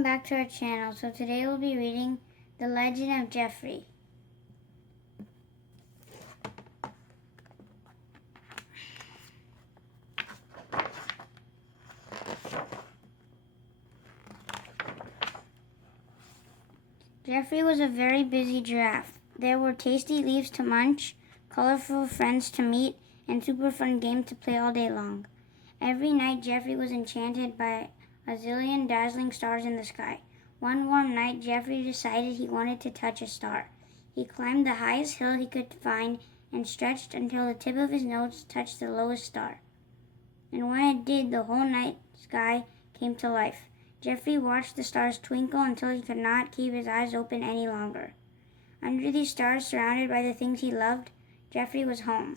Welcome back to our channel. So today we'll be reading The Legend of Geoffrey. Geoffrey was a very busy giraffe. There were tasty leaves to munch, colorful friends to meet, and super fun games to play all day long. Every night Geoffrey was enchanted by a zillion dazzling stars in the sky. One warm night, Geoffrey decided he wanted to touch a star. He climbed the highest hill he could find and stretched until the tip of his nose touched the lowest star. And when it did, the whole night sky came to life. Geoffrey watched the stars twinkle until he could not keep his eyes open any longer. Under these stars, surrounded by the things he loved, Geoffrey was home.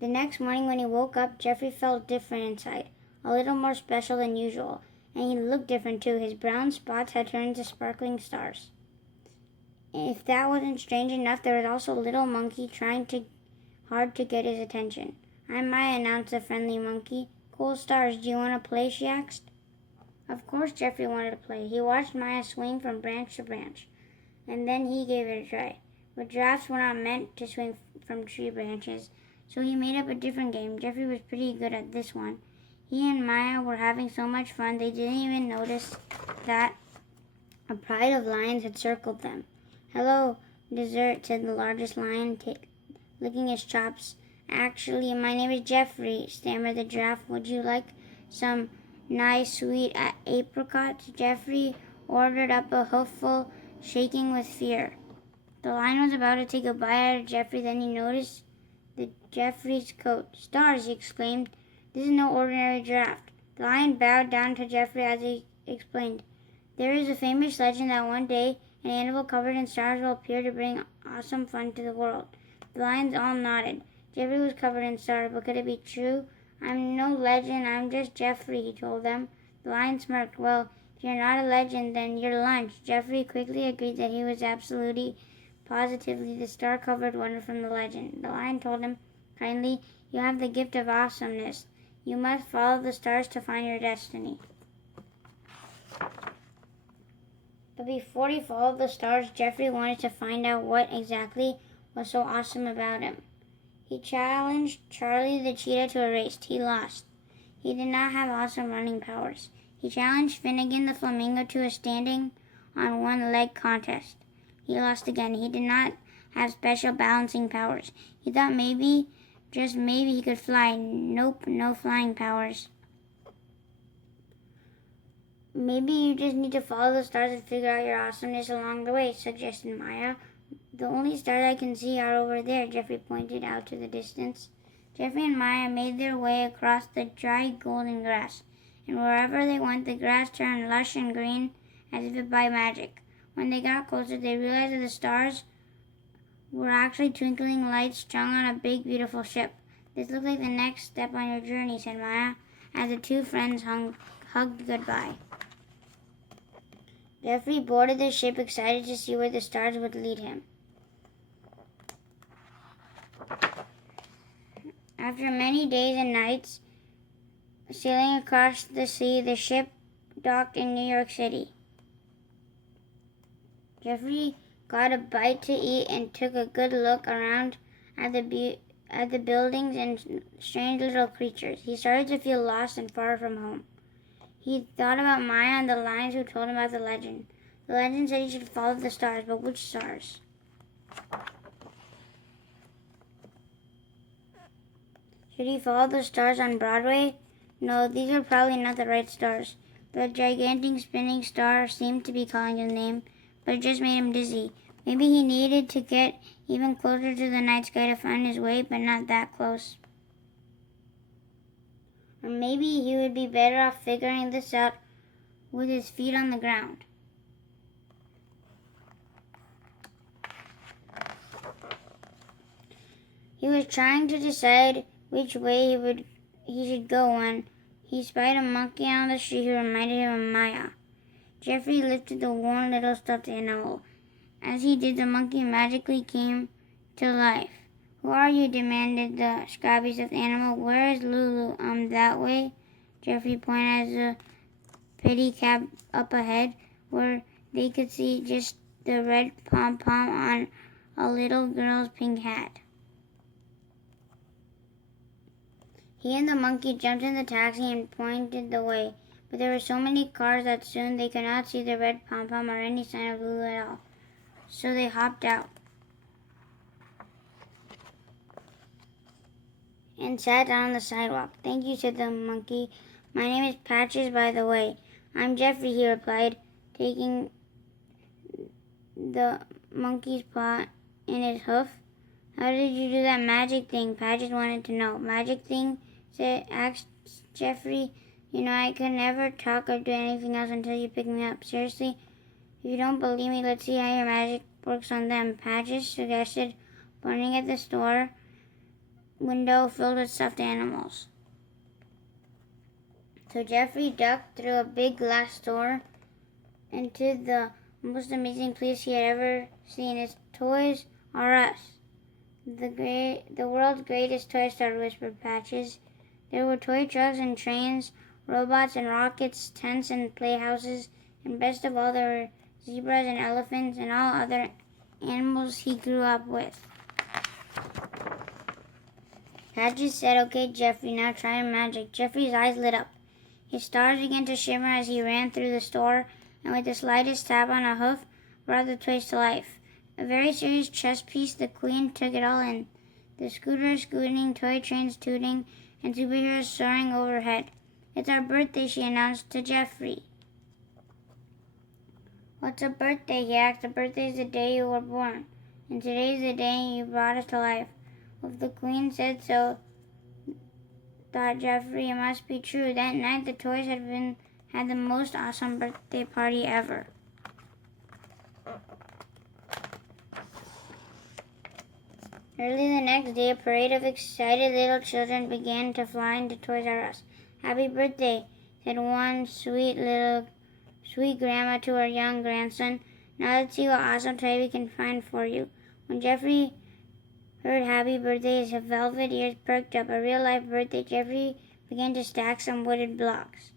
The next morning when he woke up, Geoffrey felt different inside, a little more special than usual, and he looked different too. His brown spots had turned to sparkling stars. If that wasn't strange enough, there was also a little monkey trying hard to get his attention. "I'm Maya," announced the friendly monkey. "Cool stars, do you want to play?" she asked. Of course Geoffrey wanted to play. He watched Maya swing from branch to branch, and then he gave it a try. But giraffes were not meant to swing from tree branches, so he made up a different game. Geoffrey was pretty good at this one. He and Maya were having so much fun they didn't even notice that a pride of lions had circled them. "Hello, dessert," said the largest lion, licking his chops. "Actually, my name is Geoffrey," stammered the giraffe. "Would you like some nice sweet apricots?" Geoffrey ordered up a hoofful, shaking with fear. The lion was about to take a bite out of Geoffrey, then he noticed Geoffrey's coat. "Stars!" he exclaimed. "This is no ordinary giraffe." The lion bowed down to Geoffrey as he explained. "There is a famous legend that one day an animal covered in stars will appear to bring awesome fun to the world." The lions all nodded. Geoffrey was covered in stars, but could it be true? "I'm no legend, I'm just Geoffrey," he told them. The lion smirked. "Well, if you're not a legend, then you're lunch." Geoffrey quickly agreed that he was absolutely, positively the star-covered one from the legend. The lion told him kindly, "You have the gift of awesomeness. You must follow the stars to find your destiny." But before he followed the stars, Geoffrey wanted to find out what exactly was so awesome about him. He challenged Charlie the cheetah to a race. He lost. He did not have awesome running powers. He challenged Finnegan the flamingo to a standing on one leg contest. He lost again. He did not have special balancing powers. He thought maybe, just maybe, he could fly. Nope, no flying powers. "Maybe you just need to follow the stars and figure out your awesomeness along the way," suggested Maya. "The only stars I can see are over there," Geoffrey pointed out to the distance. Geoffrey and Maya made their way across the dry golden grass, and wherever they went the grass turned lush and green as if by magic. When they got closer, they realized that the stars were actually twinkling lights strung on a big, beautiful ship. "This looks like the next step on your journey," said Maya, as the two friends hugged goodbye. Geoffrey boarded the ship, excited to see where the stars would lead him. After many days and nights sailing across the sea, the ship docked in New York City. Geoffrey got a bite to eat and took a good look around at the buildings and strange little creatures. He started to feel lost and far from home. He thought about Maya and the lions who told him about the legend. The legend said he should follow the stars, but which stars? Should he follow the stars on Broadway? No, these were probably not the right stars. The gigantic spinning star seemed to be calling his name, but it just made him dizzy. Maybe he needed to get even closer to the night sky to find his way, but not that close. Or maybe he would be better off figuring this out with his feet on the ground. He was trying to decide which way he should go when he spied a monkey on the street who reminded him of Maya. Geoffrey lifted the worn little stuffed animal. As he did, the monkey magically came to life. "Who are you?" demanded the scabby stuffed animal. "Where is Lulu?" That way." Geoffrey pointed as a pedicab up ahead, where they could see just the red pom-pom on a little girl's pink hat. He and the monkey jumped in the taxi and pointed the way, but there were so many cars that soon they could not see the red pom-pom or any sign of Lulu at all. So they hopped out and sat down on the sidewalk. "Thank you," said the monkey. "My name is Patches, by the way." "I'm Geoffrey," he replied, taking the monkey's paw in his hoof. "How did you do that magic thing?" Patches wanted to know. "Magic thing?" asked Geoffrey. "You know, I could never talk or do anything else until you pick me up. Seriously, if you don't believe me, let's see how your magic works on them," Patches suggested, pointing at the store window filled with stuffed animals. So Geoffrey ducked through a big glass door into the most amazing place he had ever seen. "It's Toys R Us, the world's greatest toy store," whispered Patches. There were toy trucks and trains, robots and rockets, tents and playhouses, and best of all, there were zebras and elephants and all other animals he grew up with. Patches said, "Okay, Geoffrey, now try your magic." Geoffrey's eyes lit up. His stars began to shimmer as he ran through the store, and with the slightest tap on a hoof, brought the toys to life. A very serious chess piece, the queen took it all in. The scooters scooting, toy trains tooting, and superheroes soaring overhead. "It's our birthday," she announced to Geoffrey. "What's a birthday?" he asked. "A birthday is the day you were born, and today is the day you brought us to life." Well, if the queen said so, thought Geoffrey, it must be true. That night the toys had the most awesome birthday party ever. Early the next day, a parade of excited little children began to fly into Toys R Us. "Happy birthday," said one sweet grandma to her young grandson. "Now let's see what awesome toy we can find for you." When Geoffrey heard "happy birthday," his velvet ears perked up. A real-life birthday. Geoffrey began to stack some wooden blocks.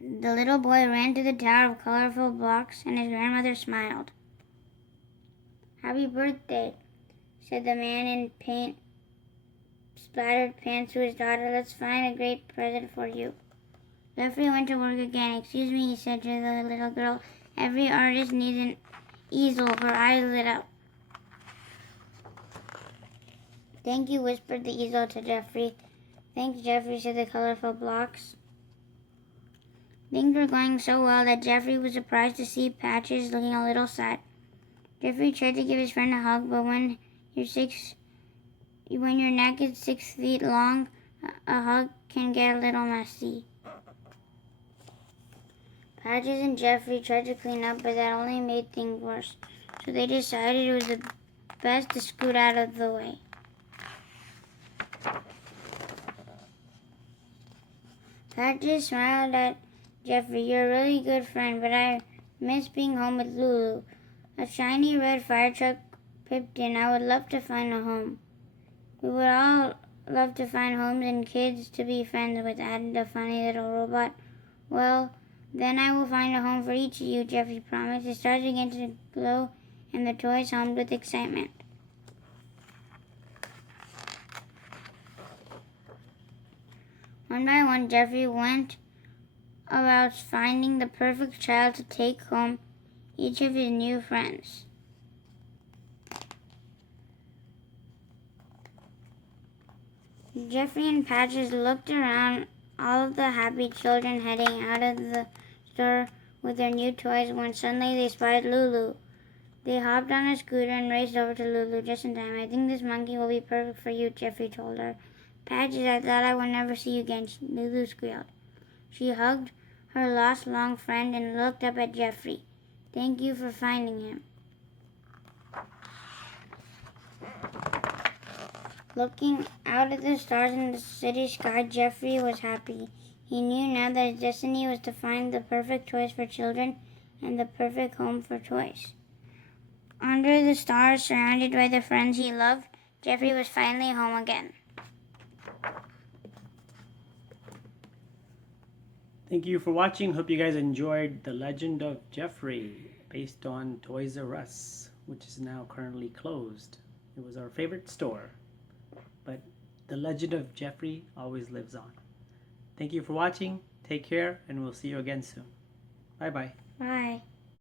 The little boy ran to the tower of colorful blocks, and his grandmother smiled. "Happy birthday," said the man in paint-splattered pants to his daughter. "Let's find a great present for you." Geoffrey went to work again. "Excuse me," he said to the little girl. "Every artist needs an easel." Her eyes lit up. "Thank you," whispered the easel to Geoffrey. "Thanks, Geoffrey," said the colorful blocks. Things were going so well that Geoffrey was surprised to see Patches looking a little sad. Geoffrey tried to give his friend a hug, but when your neck is 6 feet long, a hug can get a little messy. Patches and Geoffrey tried to clean up, but that only made things worse. So they decided it was the best to scoot out of the way. Patches smiled at Geoffrey. "You're a really good friend, but I miss being home with Lulu." A shiny red fire truck pipped in. "I would love to find a home." "We would all love to find homes and kids to be friends with," added a funny little robot. "Well, then I will find a home for each of you," Geoffrey promised. His stars began to glow, and the toys hummed with excitement. One by one, Geoffrey went about finding the perfect child to take home each of his new friends. Geoffrey and Patches looked around, all of the happy children heading out of the store with their new toys, when suddenly they spotted Lulu. They hopped on a scooter and raced over to Lulu just in time. "I think this monkey will be perfect for you," Geoffrey told her. "Patches, I thought I would never see you again," Lulu squealed. She hugged her lost long friend and looked up at Geoffrey. "Thank you for finding him." Looking out at the stars in the city sky, Geoffrey was happy. He knew now that his destiny was to find the perfect toys for children and the perfect home for toys. Under the stars, surrounded by the friends he loved, Geoffrey was finally home again. Thank you for watching. Hope you guys enjoyed The Legend of Geoffrey, based on Toys R Us, which is now currently closed. It was our favorite store, but The Legend of Geoffrey always lives on. Thank you for watching. Take care, and we'll see you again soon. Bye-bye. Bye.